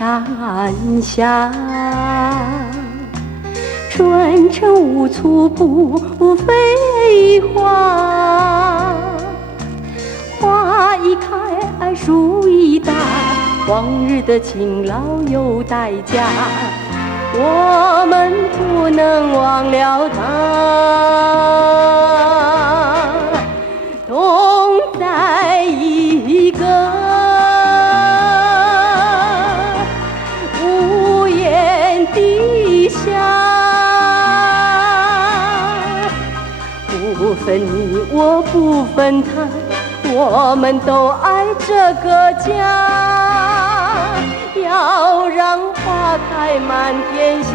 山下，春城无处不飞花。花一开，树一大，往日的勤劳有代价，我们不能忘了他。同在一个屋檐底下，不分你我不分他，我们都爱这个家，要让花开满天下。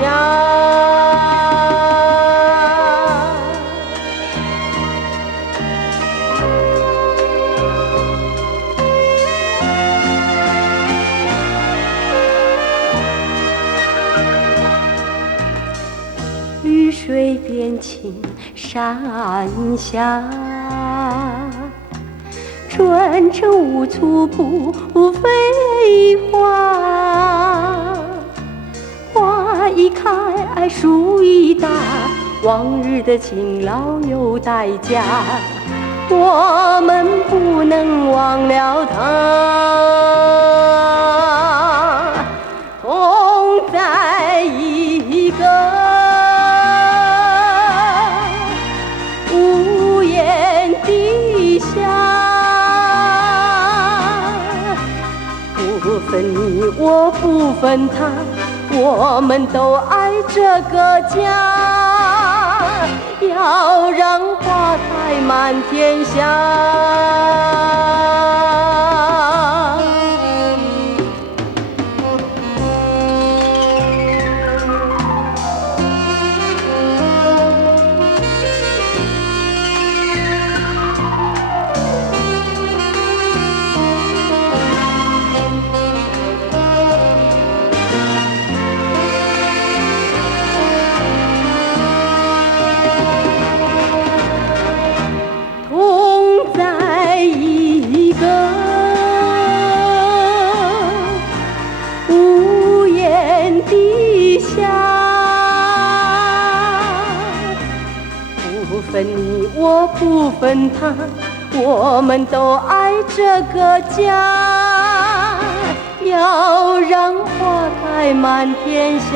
雨水边青山下，春城无处不飞花。花一开，树一大，往日的勤劳有代价，我们不能忘了他。同在一个屋檐底下，不分你我不分他，我们都爱这个家，要让花开满天下。屋檐底下，不分你我不分他，我们都爱这个家，要让花开满天下。